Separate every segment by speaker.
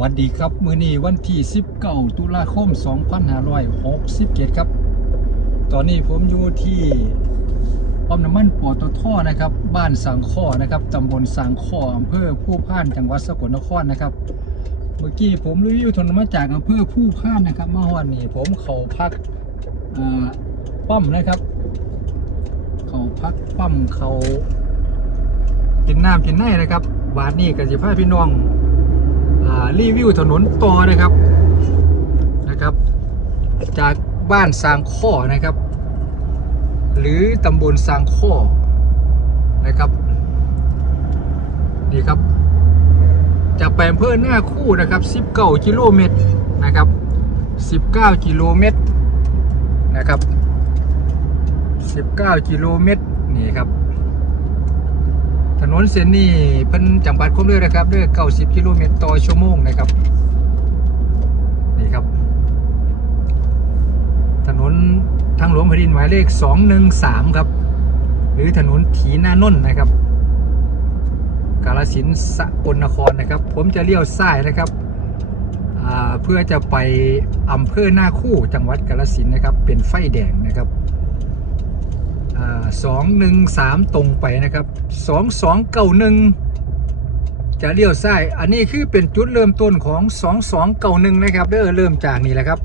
Speaker 1: วัสดีครับ มื้อนี้วันที่ 19 ตุลาคม 2567 ครับ ตอนนี้ผมอยู่ที่ปั๊มน้ำมันปอตทนะครับ บ้านสังข้อนะครับตำบลสังข้ออำเภอผู้พานจังหวัดสกลนครนะครับ เมื่อกี้ผมรีวิวถนนมาจากอำเภอผู้พานนะครับมาฮอดนี่ผมเขาพักปั๊มนะครับ เขาพักปั๊มเขากินน้ำกินไนนะครับบาทนี้กันสิพาพี่น้อง รีวิวถนนต่อนะครับนะครับ จากบ้านสร้างข้อนะครับ หรือตำบลสร้างข้อนะครับนี่ครับจากไปอำเภอหน้าคู่นะครับ19กิโลเมตรนะครับ19กิโลเมตรนะครับ19กิโลเมตรนี่ครับ ถนนเส้นนี้เป็นจังหวัดคมเรือนะครับ ด้วย 90 กิโลเมตรต่อชั่วโมงนะครับ นี่ครับ ถนนทางหลวงแผ่นดินหมายเลข 213 ครับ หรือถนนถีนานนท์นะครับ กาลสินสกลนครนะครับ ผมจะเลี้ยวซ้ายนะครับเพื่อจะไปอำเภอหน้าคู่จังหวัดกาลสินนะครับ เป็นไฟแดง สองหนึ่งสามตรงไปนะครับสองสองเก้าหนึ่งจะเลี้ยวซ้าย อันนี้คือเป็นจุดเริ่มต้นของสองสองเก้าหนึ่งนะครับเด้อเริ่มจากนี่แหละครับ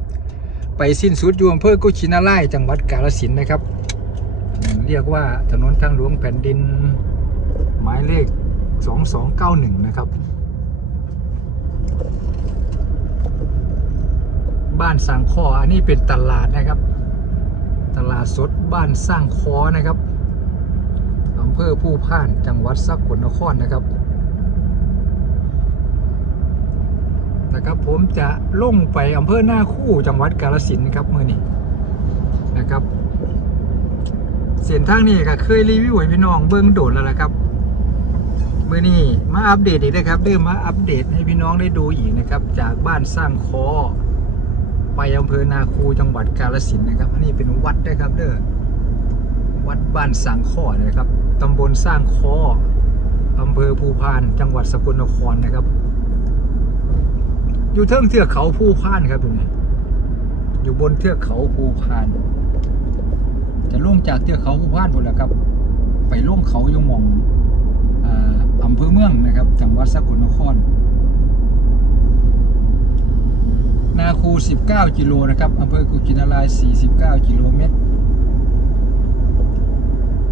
Speaker 1: ไปสิ้นสุดอยู่อำเภอกุชินาไลจังหวัดกาฬสินธุ์นะครับ เรียกว่าถนนทางหลวงแผ่นดิน หมายเลข2291นะครับบ้านสังข้ออันนี้เป็นตลาดนะครับ ตลาดสดบ้านสร้างคอนะครับอำเภอผู้พ่านจังหวัดสกลนครนะครับ นะครับผมจะลงไปอำเภอหน้าคู่จังหวัดกาฬสินธุ์ครับเมื่อนี้นะครับ เส้นทางนี้ก็เคยรีวิวให้พี่น้องเบิ้งโดดแล้วละครับเมื่อนี้มาอัปเดตอีกนะครับเดิมมาอัปเดตให้พี่น้องได้ดูอีกนะครับ จากบ้านสร้างคอ ไปอำเภอนาคูจังหวัดกาฬสินธุ์นะครับอันนี้เป็นวัดนะครับเด้อวัดบ้านสังข้อนะครับตำบลสร้างคออำเภอภูพาน จังหวัดสกลนครนะครับ อยู่เทิงเทือกเขาภูพานครับตรงนี้อยู่บนเทือกเขาภูพาน จะล่งจากเทือกเขาภูพานหมดแล้วครับ ไปล่งเขายงมองอ่าอำเภอเมืองนะครับ จังหวัดสกลนคร นาคู 19 กิโลนะครับอำเภอกุชินาราย 49 กิโลเมตร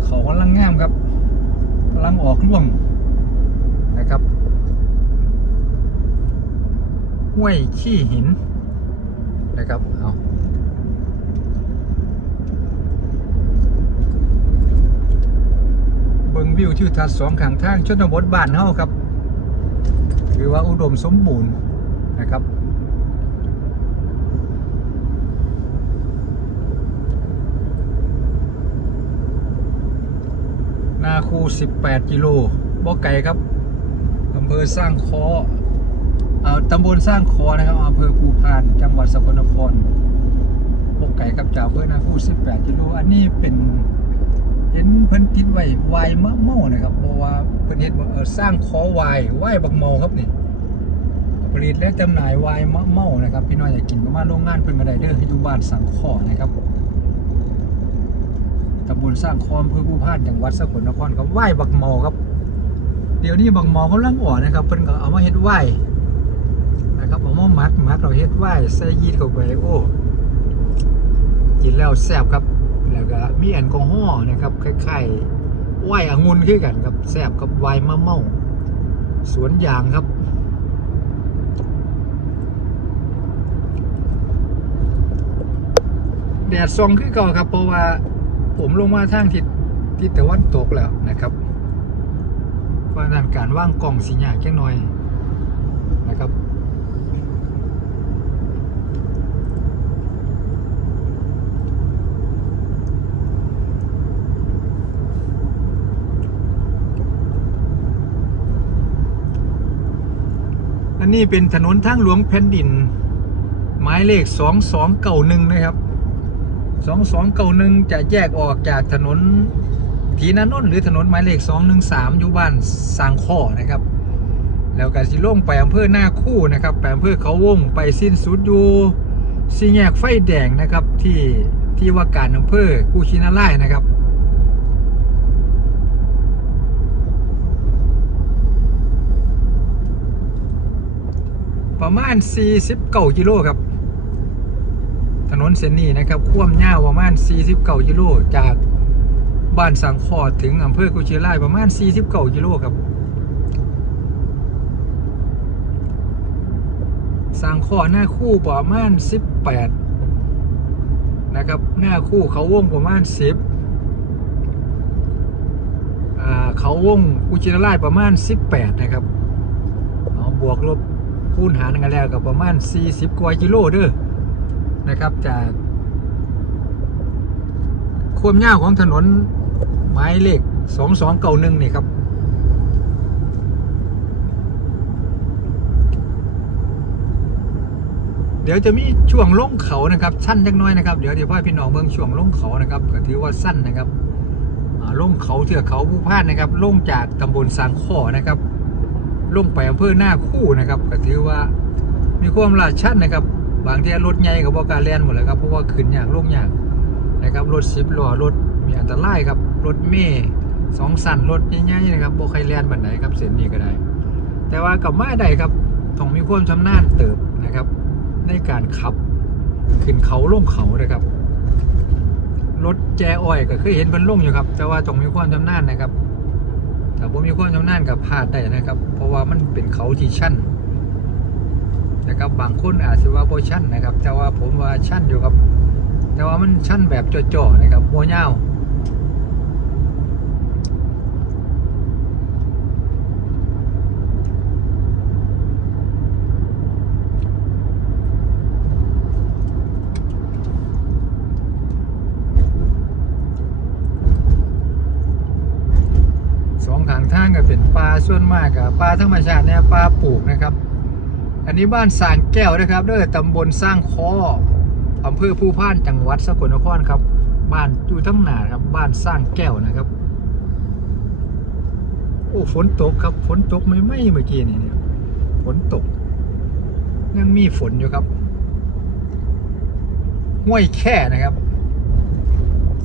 Speaker 1: เขากำลังงามครับกำลังออกร่วงนะครับห้วยขี้หินนะครับเอาเบิงวิวทิวทัศน์สองข้างทางชนบทบ้านเฮาครับ ถือว่าอุดมสมบูรณ์นะครับ นาคู18 กิโลบ่ไก่ครับอำเภอสร้างคออาตำบลสร้างคอนะครับอำเภอภูพาน จังหวัดสกลนครบ่ไก่ครับจากอำเภอนาคู18 กิโล อันนี้เป็นเห็นเพิ่นติดไว้วายมะเมานะครับเพราะว่าเพิ่นเฮ็ดว่าเออสร้างคอวายวายบักเมาครับนี่ผลิตและจำหน่ายวายมะเมานะครับ พี่น้องอยากกินประมาณโรงงานเพิ่นก็ได้เด้ออยู่บ้านสังขอนะครับ ตำบลสร้างคอมเพื่อผู้พานจังหวัดสกลนครครับไหว้บักหมอครับ เดี๋ยวนี้บักหมอเขาลังอ่อนนะครับเพิ่นก็เอามาเฮ็ดไหว้นะครับเอามาหมักหมักเราเฮ็ดไหว้ใส่ยีดเข้าไปโอ้กินแล้วแซ่บครับ แล้วก็มีแอลกอฮอล์นะครับคล้ายๆไหว้องุ่นคือกันครับแซ่บกับไวน์มะเมาสวนยางครับแดดส่องคือเก่าครับเพราะว่า ผมลงมาทางทิศทิศตะวันตกแล้วนะครับเพราะนั้นการว่างกล่องสีหยาแค่น้อยนะครับอันนี้เป็นถนนทางหลวงแผ่นดิน หมายเลข 2291 นะครับ สองสองเก้าหนึ่งจะแยกออกจากถนนทีนานนท์หรือถนนหมายเลขสองหนึ่งสามอยู่บ้านสางข้อนะครับ แล้วก็สิลงไปอำเภอหน้าคู่นะครับไปอำเภอเขาวงไปสิ้นสุดอยู่สี่แยกไฟแดงนะครับที่ที่ว่าการอำเภอกูชินาไล่นะครับประมาณ 49กิโลครับ นนเส้นนี้นะครับความยาวประมาณ 49กิโลจากบ้านสังขอดถึงอำเภอกุชิไลประมาณ 49กิโลครับสังขอหน้าคู่ประมาณ 18 นะครับ หน้าคู่เขาวงประมาณ 10อ่าเขาวงกุชิไลประมาณ 18 นะครับเอาบวกลบคูณหารกันแล้วกับประมาณ 40 กว่ากิโลเด้อ นะครับ จากความยาวของถนนหมายเลข2291นี่ครับ เดี๋ยวจะมีช่วงลงเขานะครับ สั้นจักน้อยนะครับ เดี๋ยวเดี๋ยวพ่อพี่น้องเมืองช่วงลงเขานะครับก็ถือว่าสั้นนะครับลงเขาเถือกเขาผู้พานนะครับ ลงจากตำบลสังข้อนะครับ ลงไปอำเภอหน้าคู่นะครับ ก็ถือว่ามีความลาดชันนะครับ บางทีรถใหญ่กับบอกการแล่นหมดเลยครับเพราะว่าขึ้นยากลงยากนะครับรถสิบล้อรถมีอันตรายครับรถเมย์สองสันรถใหญ่ๆนะครับบ่ใครแล่นบันไดครับเส้นนี้ก็ได้ แต่ว่ากับมาได้ครับต้องมีความชำนาญเติบนะครับ ในการขับขึ้นเขาลงเขานะครับรถแจอ้อยก็เคยเห็นมันลงอยู่ครับ แต่ว่าต้องมีความชำนาญนะครับถ้าผมมีความชำนาญกับพลาดได้นะครับ เพราะว่ามันเป็นเขาที่ชั่น นะครับบางคนอาจจะว่าโบชั่นนะครับ แต่ว่าผมว่าชั่นอยู่ครับ แต่ว่ามันชั่นแบบจ่อๆนะครับโบเงาสองทางทางก็เป็นปลาส่วนมากกับปลาธรรมชาติเนี่ยปลาปลูกนะครับ อันนี้บ้านสร้างแก้วนะครับเด้อตำบลสร้างคออำเภอผู้พานจังหวัดสกลนครครับ บ้านอยู่ทั้งหนาครับ บ้านสร้างแก้วนะครับ โอ้ฝนตกครับ ฝนตกไม่ไม่เมื่อกี้นี่เนี่ยฝนตก ยังมีฝนอยู่ครับ ห้วยแค่นะครับ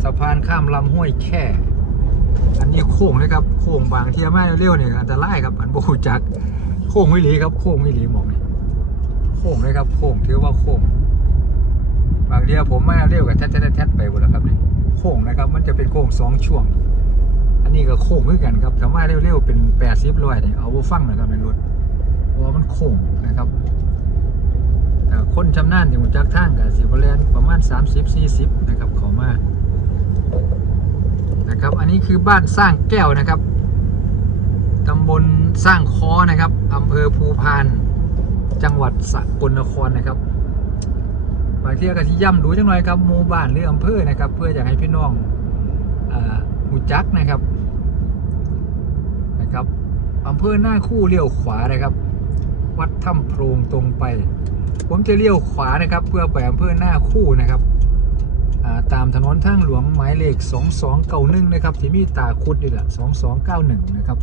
Speaker 1: สะพานข้ามลำห้วยแค่ อันนี้โค้งนะครับ โค้งบางเทียมาเร็วเนี่ยอันตรายครับอันโบหูจัก โค้งไม่หลีครับ โค้งไม่หลีหมอง ค้งเลยครับโค้งถือว่าโค้งบางทียวผมมาเร็วกับแทดแทดไปหมดแล้วครับนี่โค้งนะครับ มันจะเป็นโค้งสองช่วง อันนี้ก็โค้งเหมือนกันครับถ้ามาเร็วๆเป็นแปดสิบร้อยเนี่ยเอาว่าฟังน่อยครับในรถเพราะว่ามันโค้งนะครับแต่คนชำนาญอย่างจักทางกับสิบแลนประมาณ 30-40 นะครับเขามานะครับ อันนี้คือบ้านสร้างแก้วนะครับตำบลสร้างคอนะครับอำเภอภูพาน จังหวัดสกลนครนะครับบางทีก็ที่ย่ำดูจังหน่อยครับหมู่บ้านหรืออำเภอนะครับ เพื่ออยากให้พี่น้องอ่าหูจักนะครับนะครับอำเภอหน้าคู่เลี้ยวขวานะครับ วัดถ้ำโพรงตรงไป ผมจะเลี้ยวขวานะครับ เพื่อไปอำเภอหน้าคู่นะครับาตามถนนทางหลวงหมายเลข 2291นะครับที่มีตาคุดอยู่แหละ2291นะครับ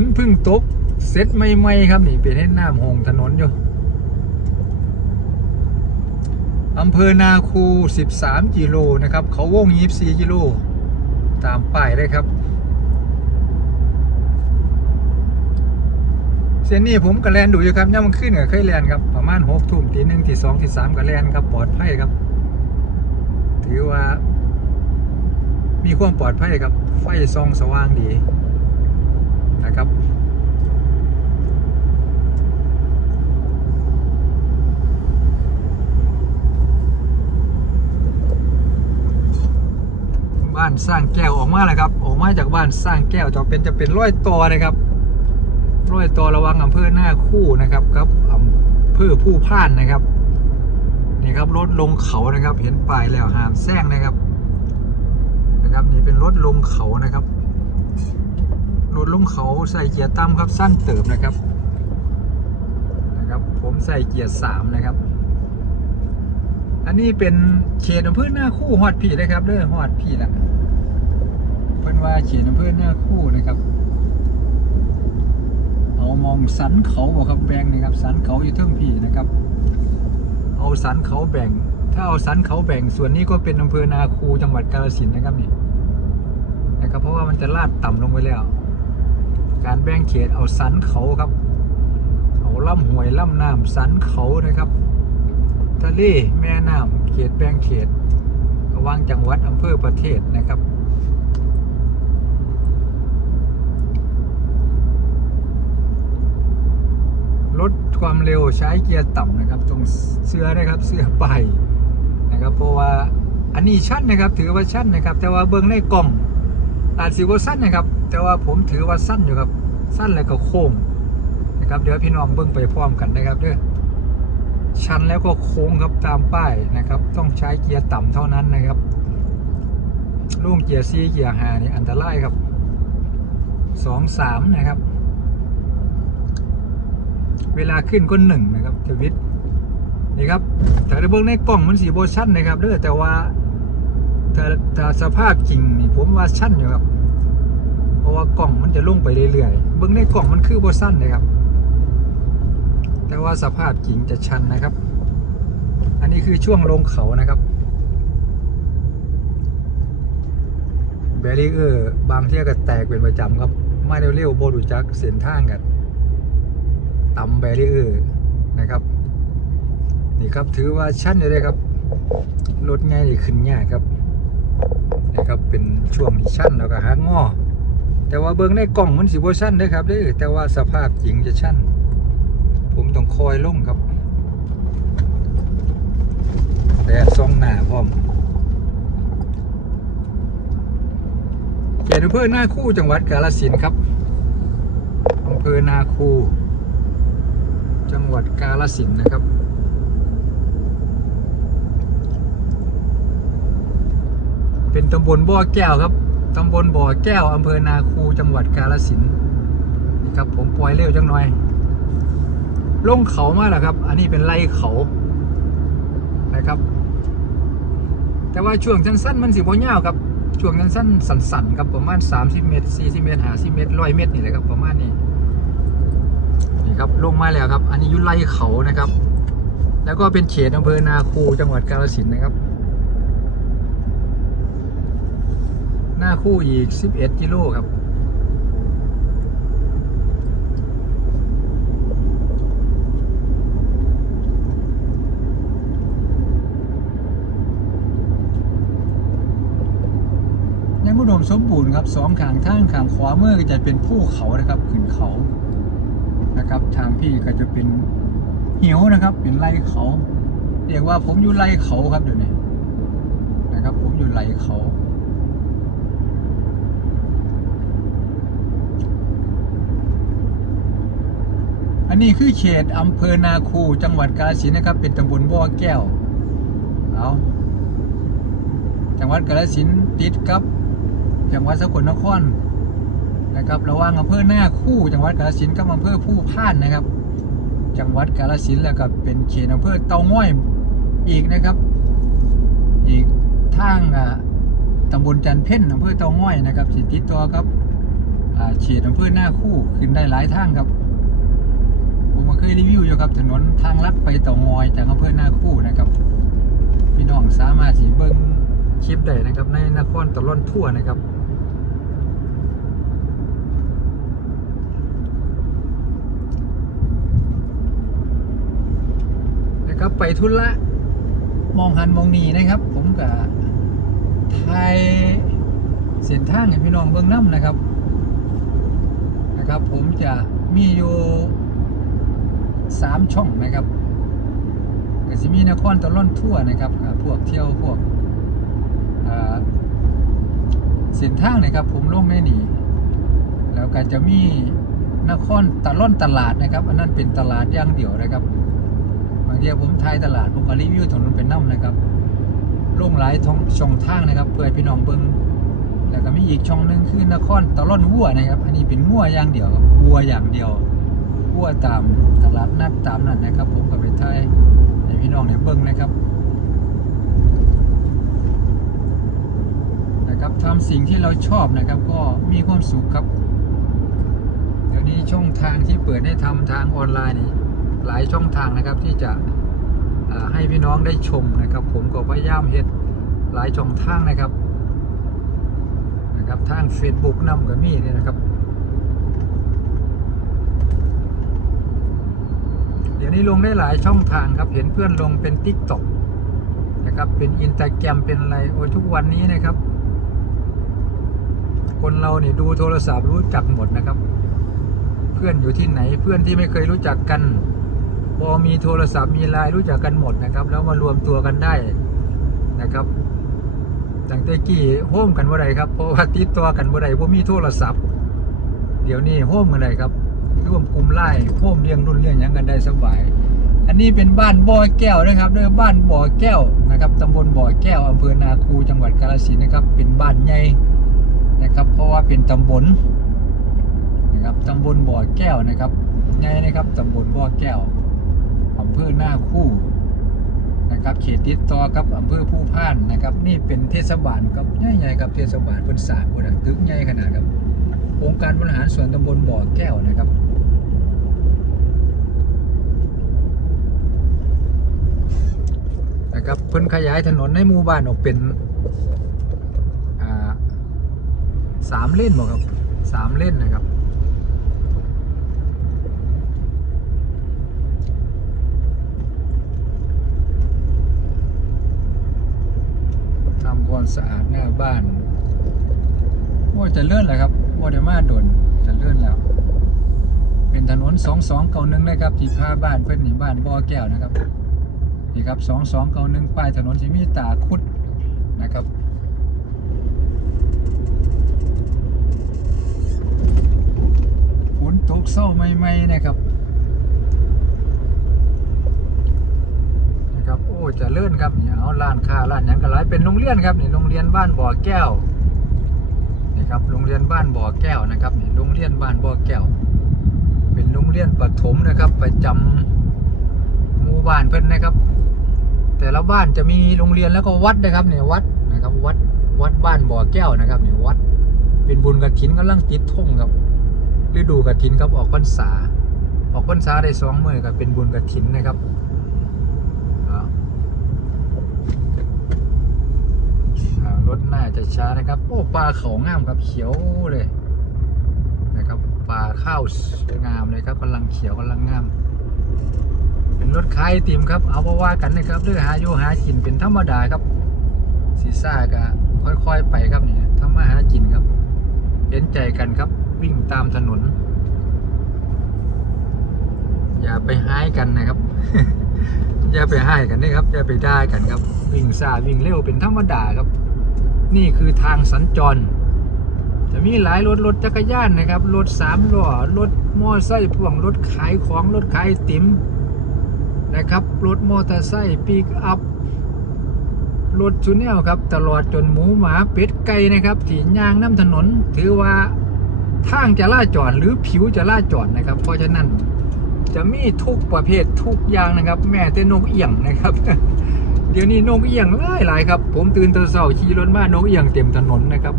Speaker 1: นเพึ่งตกเสร็จใหม่ๆครับนี่เป็นให้น้ำหงถนนอยู่อำเภอนาคู 13 กิโลนะครับ เขาวง24กิโล ตามป้ายเลยครับ เส้นนี้ผมกับแลนดูอยู่ครับย่ามันขึ้นกับเคยแลนครับ ประมาณ6ทุ่มตีหนึ่งตีสองตีสามกับแลนครับ ปลอดภัยครับ ถือว่า มีความปลอดภัยครับ ไฟส่องสว่างดี นะครับ บ้านสร้างแก้วออกมาแล้วครับ ออกมาจากบ้านสร้างแก้วจะเป็นจะเป็นร้อยต่อนะครับร้อยต่อระวังอำเภอหน้าคู่นะครับครับอำเภอผู้พ่านนะครับนี่ครับรถลงเขานะครับ เห็นป้ายแล้วห้ามแซงนะครับ นะครับนี่เป็นรถลงเขานะครับ รถลุงเขาใส่เกียร์ต่ำครับสั้นเติมนะครับนะครับ ผมใส่เกียร์สามนะครับ อันนี้เป็นเขตอำเภอหน้าคู่ฮอดพี่เลยครับเด้อฮอดพี่ละว่าเขียนอำเภอหน้าคู่นะครับเอามองสันเขาบอกครับแบ่งนะครับสันเขาอยู่เทิงพี่นะครับ เอาสันเขาแบ่ง ถ้าเอาสันเขาแบ่งส่วนนี้ก็เป็นอำเภอนาคูจังหวัดกาฬสินธุ์นะครับนี่นะครับเพราะว่ามันจะลาดต่ำลงไปแล้ว การแบ่งเขตเอาสันเขาครับเอาล่ำห้วยล่ำน้ำสันเขานะครับ ทะเลแม่น้ำเขตแบ่งเขตระว่างจังหวัดอำเภอประเทศนะครับลดความเร็วใช้เกียร์ต่ำนะครับ ตรงเสื้อนะครับเสื้อไปนะครับ เพราะว่าอันนี้ชั้นนะครับ ถือว่าชั้นนะครับ แต่ว่าเบื้องในกล่อง อาจสิว่าสั้นนะครับ แต่ว่าผมถือว่าสั้นอยู่ครับ สั้นแล้วก็โค้งนะครับ เดี๋ยวพี่น้องเบื้องไปพร้อมกันนะครับเด้อชันแล้วก็โค้งครับตามป้ายนะครับ ต้องใช้เกียร์ต่ำเท่านั้นนะครับลูกเกียร์ซีเกียร์หานี่อันตรายครับสองสามนะครับ เวลาขึ้นก็หนึ่งนะครับทวิตนี่ครับแต่ในเบื้องในกล้องมันสีโบชั่นนะครับเด้อแต่ว่า ถ้าถ้าสภาพจริงนี่ผมว่าชั่นอยู่ครับ เพราะว่ากล้องมันจะลงไปเรื่อยๆ เบื้องในกล้องมันคือโบชั่นนะครับ แต่ว่าสภาพจริงจะชันนะครับ อันนี้คือช่วงลงเขานะครับแบรีเออร์บางเที่ยก็แตกเป็นประจำครับ มาเร็วๆโบดูจักเส้นทางกันต่ำแบรีเออร์นะครับ นี่ครับถือว่าชั้นอยู่เลยครับรถง่ายนี่ขึ้นยากครับ นะครับเป็นช่วงชั้นแล้วก็หักงอแต่ว่าเบื้องในกล่องมันสิบ่ชั้นเด้อครับเด้อแต่ว่าสภาพจริงจะชั้นผมต้องคอยลงครับแดดส่องหนาพร้อมเขตอำเภอหน้าคู่จังหวัดกาฬสินธุ์ครับอำเภอนาคู จังหวัดกาฬสินธุ์นะครับ เป็นตำบลบ่อแก้วครับ ตำบลบ่อแก้วอำเภอนาคูจังหวัดกาฬสินธุ์นี่ครับผมปล่อยเร็วจังหน่อย ลงเขามาแล้วครับ อันนี้เป็นไล่เขานะครับ แต่ว่าช่วงสั้นๆมันสิบ่ยาวครับ ช่วงสั้นๆสั้นๆครับประมาณ 30 เมตร 40 เมตร 50 เมตร 100 เมตรนี่แหละครับประมาณนี้นี่ครับลงมาแล้วครับ อันนี้อยุไลเขานะครับ แล้วก็เป็นเขตอำเภอนาคูจังหวัดกาฬสินธุ์นะครับ น้าคู่อีก 11 กิโลครับยังอุดมสมบูรณ์ครับสองขางทางขางขวาเมื่อก็จะเป็นภูเขานะครับขึ้นเขานะครับ ทางพี่ก็จะเป็นหิวนะครับ เป็นไรเขา เรียกว่าผมอยู่ไรเขาครับเดี๋ยวนี้นะครับ ผมอยู่ไรเขา อันนี้คือเขตอำเภอนาคูจังหวัดกาฬสินธุ์นะครับ เป็นตำบลบ่อแก้ว เอาจังหวัดกาฬสินธุ์ติดกับ จังหวัดสกลนครนะครับระหว่างอำเภอหน้าคู่ จังหวัดกาฬสินธุ์กับอำเภอผู้พานนะครับ จังหวัดกาฬสินธุ์แล้วก็เป็นเขตอำเภอเตาง่อยอีกนะครับ อีกทางอ่าตำบลจันเพ่นอำเภอเตาง่อยนะครับสิติดต่อครับอ่าเขตอำเภอหน้าคู่ขึ้นได้หลายทางครับ ยรีวิวอยู่ครับถนนทางลัดไปเตางอยจากอำเภอหน้าคู่นะครับ พี่น้องสามารถสิเบิ้งคลิปได้นะครับ ในนครตะล่อนทั่วนะครับนะครับไปทุระมองหันมองนีนะครับ ผมกับไทยเส้นทางให้พี่น้องเบื้องน้ำนะครับ นะครับ ผมจะมีอยู่ สามช่องนะครับก็จะมีนครตะล่อนทั่วนะครับพวกเที่ยวพวกเส้นทางนะครับผมลงในนี่แล้วก็จะมีนครตะล่อนตลาดนะครับ อันนั้นเป็นตลาดย่างเดี่ยวนะครับ บางทีผมทายตลาดผมก็รีวิวถนนเป็นน้ำนะครับลงหลายทองช่องทางนะครับ เพื่อพี่น้องเบิ้งแล้วก็มีอีกช่องหนึ่งคือนครตะล่อนวัวนะครับ อันนี้เป็นงัวอย่างเดียวครับวัวอย่างเดียว วัวตามตลาดนัดตามนั้นนะครับ ผมก็ไปทยให้พี่น้องเนี่ยเบิ้งนะครับ นะครับทำสิ่งที่เราชอบนะครับ ก็มีความสุขครับเดี๋ยวนี้ช่องทางที่เปิดให้ทำทางออนไลน์นี่หลายช่องทางนะครับที่จะให้พี่น้องได้ชมนะครับ ผมก็พยายามเฮ็ดหลายช่องทางนะครับนะครับทาง Facebook นำกับมีเนี่ยนะครับ ดี๋ยวนี้ลงได้หลายช่องทางครับ เห็นเพื่อนลงเป็น t ิ k t o k นะครับ เป็นอินสตาแกรมเป็นอะไร โอ้ทุกวันนี้นะครับ คนเราเนี่ยดูโทรศัพท์รู้จักหมดนะครับ เพื่อนอยู่ที่ไหน เพื่อนที่ไม่เคยรู้จักกัน พอมีโทรศัพท์มีไลน์รู้จักกันหมดนะครับ แล้วมารวมตัวกันได้นะครับตั้งแต่กี้โฮมกันบ่ได้ครับเพราะว่าติดตัวกันบ่ได้เพราะมีโทรศัพท์ เดี๋ยวนี้โฮมกันได้ครับ ร่วมกลุ่มไล่โฮมเลี้ยงรุ่นเลี้ยงยังกันได้สบาย อันนี้เป็นบ้านบ่อแก้วนะครับด้วยบ้านบ่อแก้วนะครับตำบลบ่อแก้วอำเภอนาคูจังหวัดกาฬสินธุ์นะครับ เป็นบ้านใหญ่นะครับ เพราะว่าเป็นตำบลนะครับตำบลบ่อแก้วนะครับใหญ่นะครับตำบลบ่อแก้วอำเภอนาคูนะครับเขตติดต่อกับอำเภอผู้พานนะครับ นี่เป็นเทศบาลครับใหญ่ๆครับเทศบาลพิ่นสางบ่ได้ตึกใหญ่ขนาดครับองค์การบริหารส่วนตำบลบ่อแก้วนะครับ นะครับเพิ่นขยายถนนในหมู่บ้านออกเป็นสามเล่นบ่ครับสามเล่นนะครับทำความสะอาดหน้าบ้านว่าจะเลื่อนแล้วครับว่าเดี๋ยวมาโดนจะเลื่อนแล้ว เป็นถนนสองสองเก่าหนึ่งนะครับที่พาบ้านเพื่อนหนีบ้านบ่อแก้วนะครับ นี่ครับสองสองเก้าหนึ่งป้ายถนนสิมีตาคุดนะครับฝนตกเศร้าใหม่ๆนะครับนะครับโอ้จะเลื่อนครับนี่เอาร้านค้าร้านยังกระไรเป็นโรงเรียนครับนี่โรงเรียนบ้านบ่อแก้วนี่ครับโรงเรียนบ้านบ่อแก้วนะครับนี่โรงเรียนบ้านบ่อแก้ว เป็นโรงเรียนประถมนะครับประจำหมู่บ้านเพิ่นนะครับ แต่ละบ้านจะมีโรงเรียนแล้วก็วัดนะครับเนี่ยวัดนะครับวัดวัดบ้านบ่อแก้วนะครับเนี่ยวัด เป็นบุญกระถินกำลังติดธงครับฤดูกระถินครับออกพรรษา ออกพรรษาได้สองมื้อก็เป็นบุญกระถินนะครับรถน่าจะช้านะครับ โอ้ปลาเขางามครับเขียวเลยนะครับปลาข้าวงามเลยครับกำลังเขียวกำลังงาม เป็นรถขายติมครับ เอามาว่ากันนะครับเรื่องหาอยู่หากินเป็นธรรมดาครับซีซ่าก็ค่อยๆไปครับนี่ทำมาหากินครับเห็นใจกันครับ วิ่งตามถนน อย่าไปห้ายกันนะครับ อย่าไปห้ายกันนะครับอย่าไปได่ากันครับ วิ่งซ่าวิ่งเร็วเป็นธรรมดาครับ นี่คือทางสัญจรจะมีหลายรถรถจักรยานนะครับ รถสามล้อรถมอไซค์พ่วงรถขายของรถขายติม นะครับ รถมอเตอร์ไซค์ปีกอัพรถชูเนลครับ ตลอดจนหมูหมาเป็ดไก่นะครับที่ย่างน้ำถนน ถือว่าทางจะล่าจอดหรือผิวจะล่าจอดนะครับ เพราะฉะนั้นจะมีทุกประเภททุกอย่างนะครับ แม้แต่นกเอี่ยงนะครับ เดี๋ยวนี้นกเอี่ยงหลายหลายๆครับ ผมตื่นตอนเช้าขี่รถมานกเอี่ยงเต็มถนนนะครับ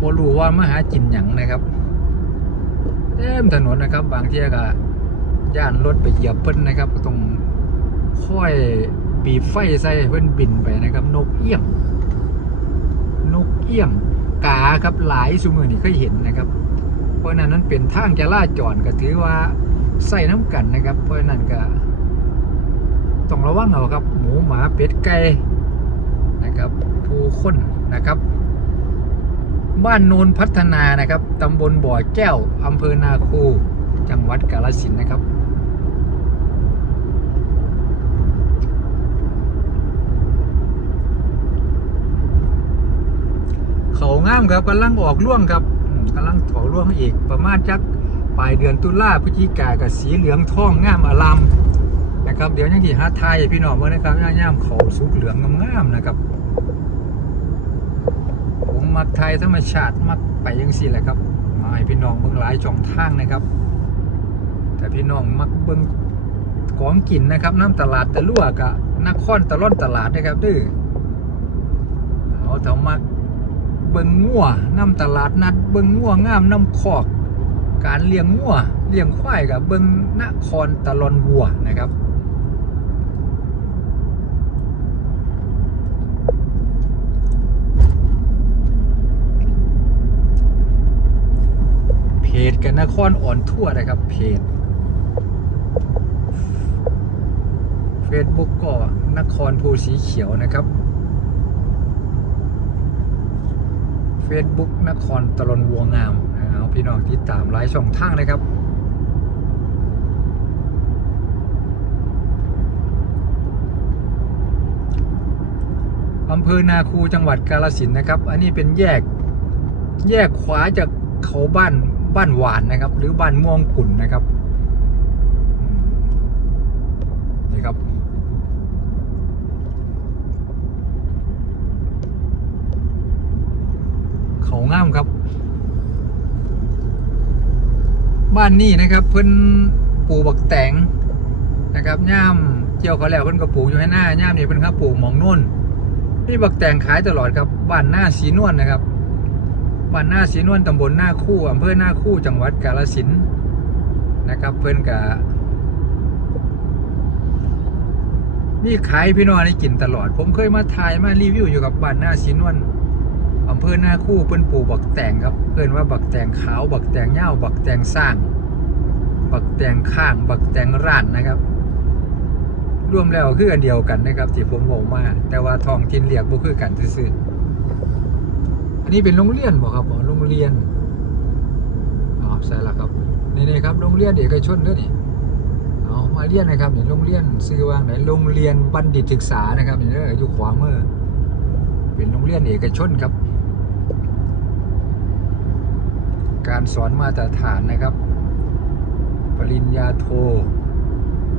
Speaker 1: บรู้ว่ามาหากินหยังนะครับเต็มถนนนะครับ บางเที่ยก็ ย่านรถไปเหยียบเพิ่นนะครับ ก็ต้องค่อยปีไฟใส่ให้เพิ่นบินไปนะครับ นกเอี้ยง นกเอี้ยงกาครับหลายสุมือนี่เคยเห็นนะครับ เพราะนั้นนั้นเป็นทางจราจรก็ถือว่าใส่น้ำกันนะครับ เพราะนั้นก็ต้องระวังเอาครับ หมูหมาเป็ดไก่นะครับผู้คนนะครับ บ้านโนนพัฒนานะครับตำบลบ่อแก้วอำเภอนาคู จังหวัดกาฬสินนะครับางามครับกำลังออกร่วงครับอืมกำลังถอร่วงอีกประมาณจักปลายเดือนตุลาพฤศจิกากับสีเหลืองทองงามอลามนะครับ เดี๋ยวยังที่หาไทยพี่น้องเมื่อนะครับย่ามเขาสุกเหลืองงามๆนะครับ ผมมักไทยธรรมชาติมักไปยังสี่แหละครับมาให้พี่น้องเบิ่งหลายช่องทางนะครับ แต่พี่น้องมักเบิ่งของกินนะครับ น้ำตลาดตะลั่วกะนครตะล่อนตลาดนะครับดื้อเอาเถามัก เบิงงัวน้ำตลาดนัดเบิงงัวงามน้ำคอก การเลี้ยงงัวเลี้ยงควายกับเบิงนครตะลอนวัวนะครับเพจกันนครอ่อนทั่วนะครับเพจ Facebook ก็นครภูสีเขียวนะครับ Facebook นครตะลนวัวงามเอาพี่น้องที่ตามไลน์ช่องทางนะครับอำเภอนาคูจังหวัดกาลสินนะครับ อันนี้เป็นแยกแยกขวาจากเขาบ้านบ้านหวานนะครับ หรือบ้านม่วงกุ่นนะครับนี่ครับ เขา งามครับ บ้านนี้นะครับ เพิ่นปลูกบักแตงนะครับย่ามเกี่ยวเขาแล้วเพิ่นก็ปลูกอยู่ให้หน้าย่ามนี่เพิ่นครับปลูกหมองนุ่นนี่บักแตงขายตลอดครับบ้านหน้าสีนวลนนะครับบ้านหน้าสีนวลตำบลหน้าคู่อำเภอหน้าคู่จังหวัดกาฬสินธุ์นะครับ เพิ่นกะมีขายพี่น้องให้กินตลอด ผมเคยมาถ่ายมารีวิวอยู่กับบ้านหน้าสีนวล อำเภอหน้าคู่เพิ่นปลูกบักแตงครับเพิ่นว่าบักแตงขาว บักแตงเหย้าบักแตงสร้าง บักแตงข้าง บักแตงร้านนะครับ รวมแล้วคืออันเดียวกันนะครับ ที่ผมบอกมา แต่ว่าทองถิ่นเรียกบ่คือกันซื่อๆอันนี้เป็นโรงเรียนบอกครับบอกโรงเรียนอ๋อใช่แล้วครับนี่นครับโรงเรียนเอกชนด้วยนี่เอามาเรียนนะครับนี่โรงเรียนซื้อว่างไหนโรงเรียนบัณฑิตศึกษานะครับนี่เด้ออยู่ขวามือเป็นโรงเรียนเอกชนครับ การสอนมาตรฐานนะครับ ปริญญาโท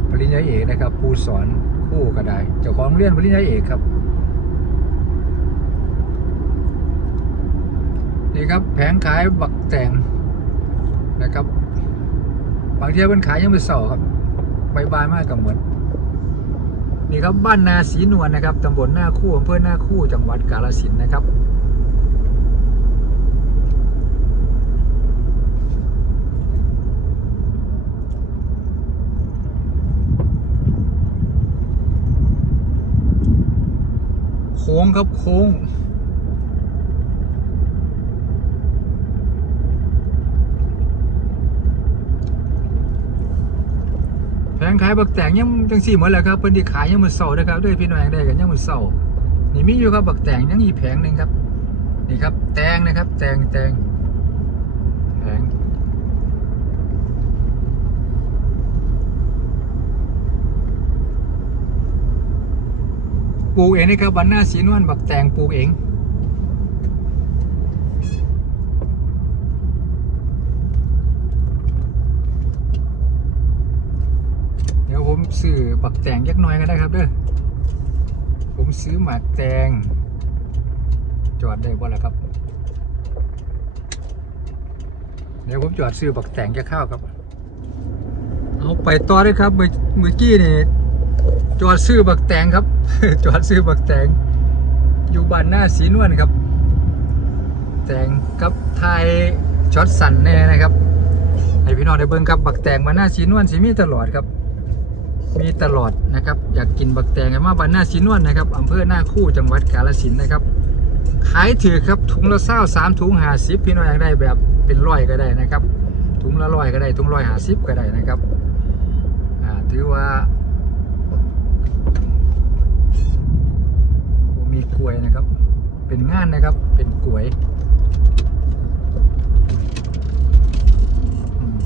Speaker 1: ปริญญาเอกนะครับ ผู้สอนคู่ก็ได้เจ้าของเรียนปริญญาเอกครับนี่ครับแผงขายบักแตงนะครับบางทีเป็นขายยังไม่เสาครับใบบายมากกับเหมือนนี่ครับบ้านนาสีนวลนะครับตำบลหน้าคู่อำเภอหน้าคู่จังหวัดกาฬสินนะครับ ค้งครับโค้ง แผงขายบักแตงยังจังสี่หมดแล้วครับเพิ่นที่ขายยังมือเสานะครับด้วยพี่น้องได้กันยังมือเสานี่มีอยู่ครับบักแตงยังอีแผงหนึ่งครับ นี่ครับ แตงนะครับ แตงแตงแผง ปลูกเองนะครับวันหน้าสีนวลบักแตงปลูกเองเดี๋ยวผมซื้อบักแตงยักน้อยก็ได้ครับเด้อผมซื้อหมากแตง จอดได้บ่ล่ะครับเดี๋ยวผมจอดซื้อบักแตงจะข้าวครับ เอาไปต่อเลยครับเมื่อเมื่อกี้นี่จอดซื้อบักแตงครับ จอดซื้อบักแตงอยู่บ้านหน้าสีนวลครับ แตงกับไทยช็อตสันแน่นะครับให้พี่น้องได้เบิ่งครับบักแตงมาหน้าสีนวลสีมีตลอดครับ มีตลอดนะครับ อยากกินบักแตงมาบ้านหน้าสีนวลนะครับอำเภอหน้าคู่จังหวัดกาฬสินนะครับ ขายถือครับถุงละเศร้าสามถุงหาสิบพี่น้องอยากได้แบบเป็นร้อยก็ได้นะครับถุงละร้อยก็ได้ถุงร้อยหาสิบก็ได้นะครับอ่าถือว่าโอ้ มีกลวยนะครับ เป็นงานนะครับ เป็นกลวย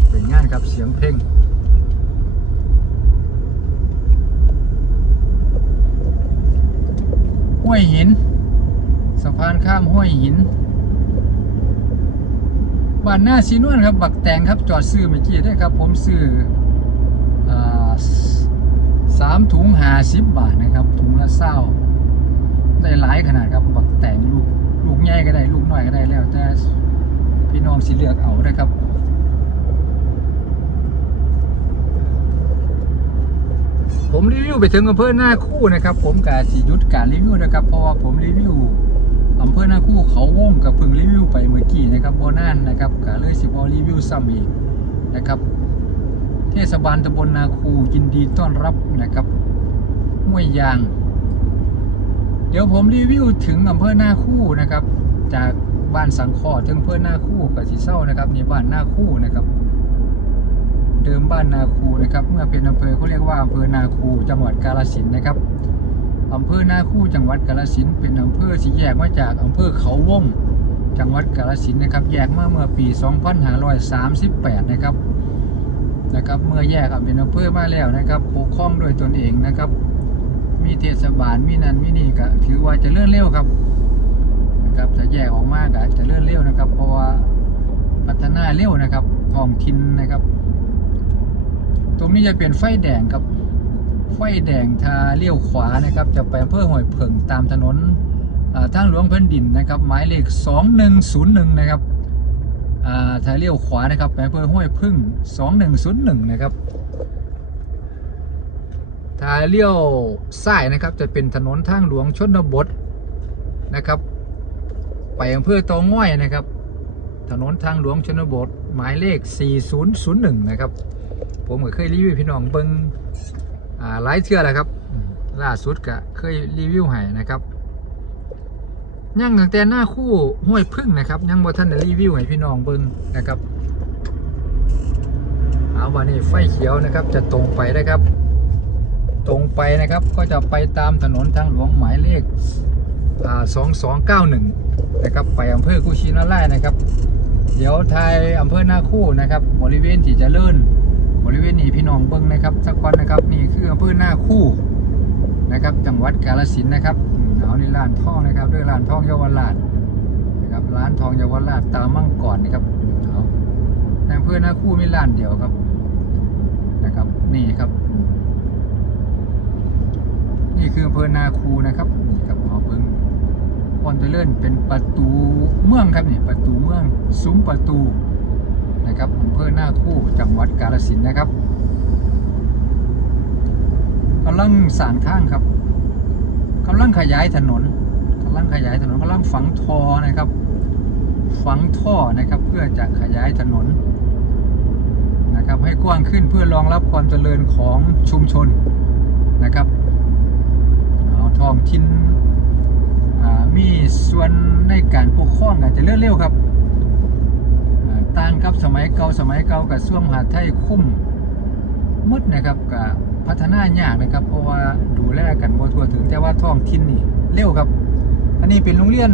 Speaker 1: เป็นงานครับเสียงเพลงห้วยหินสะพานข้ามห้วยหินบ้านหน้าสีนวลครับ บักแตงครับจอดซื้อเมื่อกี้ได้ครับ ผมซื้ออสามถุงหาสิบบาทนะครับถุงละเศร้า ได้หลายขนาดครับบักแตงลูกลูกใหญ่ก็ได้ ลูกน้อยก็ได้แล้ว แต่พี่น้องสิเลือกเอานะครับผมรีวิวไปถึงอำเภอหน้าคู่นะครับ ผมกับสิยุดการรีวิวนะครับเพราะว่าผมรีวิวอำเภอหน้าคู่เขาวงกับพิ่งรีวิวไปเมื่อกี้นะครับโบนานนะครับก็เลยสิบอรีวิวซ้ำอีกนะครับเทศบาลตำบลนาคูยินดีต้อนรับนะครับห้วยยาง เดี๋ยวผมรีวิวถึงอำเภอนาคู่นะครับ จากบ้านสังขอถึงอำเภอนาคู่กับสีเศร้านะครับนี่บ้านนาคู่นะครับ เดิมบ้านนาคูนะครับ เมื่อเป็นอำเภอเขาเรียกว่าอำเภอนาคูจังหวัดกาฬสินนะครับอำเภอนาคู่จังหวัดกาฬสินเป็นอำเภอที่แยกมาจากอำเภอเขาวงจังหวัดกาฬสินนะครับ แยกมาเมื่อปี 2538 นะครับนะครับ เมื่อแยกเป็นอำเภอมาแล้วนะครับปกครองโดยตนเองนะครับ มีเทศบาลมีนันมีนี่ก็ถือว่าจะเลื่อนเร็วครับนะครับถ้าแยกออกมาก็จะเลื่อนเร็วนะครับ เพราะว่าพัฒนาเร็วนะครับท้องถิ่นนะครับ ตรงนี้จะเป็นไฟแดงครับ ไฟแดงทาเลี้ยวขวานะครับ จะไปอำเภอห้วยเผิงตามถนนอ่าทางหลวงแผ่นดินนะครับ หมายเลข 2101 นะครับอ่าถ้าเลี้ยวขวานะครับไปอำเภอห้วยพึ่ง 2101 นะครับ ถ้าเลี้ยวซ้ายนะครับจะเป็นถนนทางหลวงชนบทนะครับ ไปอำเภอตองง่อยนะครับ ถนนทางหลวงชนบท หมายเลข 4001 นะครับ ผมก็เคยรีวิวพี่น้องเบิงอ่าหลายเทื่อแล้วครับล่าสุดก็เคยรีวิวให้นะครับยังตั้งแต่หน้าคู่ห้วยพึ่งนะครับยังบ่ทันได้รีวิวให้พี่น้องเบิ้งนะครับเอาวันนี้ไฟเขียวนะครับจะตรงไปนะครับ ตรงไปนะครับก็จะไปตามถนนทางหลวงหมายเลข2291 นะครับไปอำเภอกุชินาร่ายนะครับ เดี๋ยวทายอำเภอนาคู่นะครับบริเวณที่จะเลื่อนบริเวณนี้พี่น้องเบิ้งนะครับสักวันนะครับนี่คืออำเภอนาคู่นะครับจังหวัดกาฬสินนะครับเอานี่ร้านทองนะครับ ด้วยร้านทองเยาวราชนะครับร้านทองเยาวราชตามมั่งก่อนนะครับเอาในอำเภอนาคู่มีร้านเดียวครับนะครับนี่ครับ นี่คืออำเภอนาคูนะครับนี่ครับเอาเบิ้งคอนเทเลื่นเป็นประตูเมืองครับนี่ประตูเมืองซุ้มประตูนะครับอำเภอนาคูจังหวัดกาฬสินธุ์นะครับกำลังสร้างทางครับกำลังขยายถนนกำลังขยายถนนกำลังฝังท่อนะครับ ฝังท่อนะครับเพื่อจะขยายถนนนะครับให้กว้างขึ้นเพื่อรองรับความเจริญของชุมชนนะครับ ท้องถิ่นมีส่วนในการปกครองอาจจะเร็วๆครับต่างกับสมัยเก่าสมัยเก่ากับส่วงมหาไทยคุ้มมืดนะครับกับพัฒนายากนะครับ เพราะว่าดูแลกันบ่ทั่วถึงแต่ว่าท้องถิ่นนี่เร็วครับ อันนี้เป็นโรงเรียน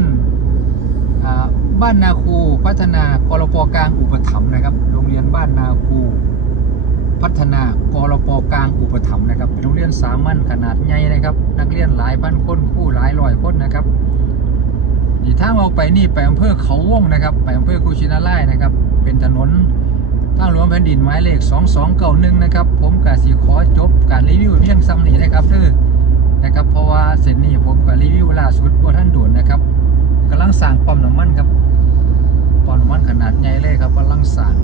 Speaker 1: บ้านนาคูพัฒนากรปกลางอุปถัมภ์นะครับ โรงเรียนบ้านนาคู พัฒนากรปกลางอุปถัมภ์นะครับเป็นโรงเรียนสามัญขนาดใหญ่นะครับ นักเรียนหลายพันคนคู่หลายร้อยคนนะครับนี่ทางออกไปนี่ไปอำเภอเขาวงนะครับไปอำเภอกุชินาร่ายนะครับ เป็นถนนทางหลวงแผ่นดินหมายเลข 2291 นะครับ ผมกสิขอจบการรีวิวเพียงซ้ำนี้นะครับเด้อนะครับเพราะว่าเส้นนี้ผมก็รีวิวล่าสุดว่าท่านด่วนนะครับกำลังสร้างปั๊มน้ำมันครับปั๊มน้ำมันขนาดใหญ่เลยครับกำลังสร้าง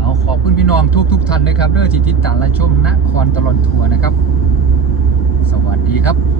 Speaker 1: เอาขอบคุณพี่น้องทุกทุกท่านนะครับเด้อที่ติดตามและชมนครตลอดทัวร์นะครับ สวัสดีครับ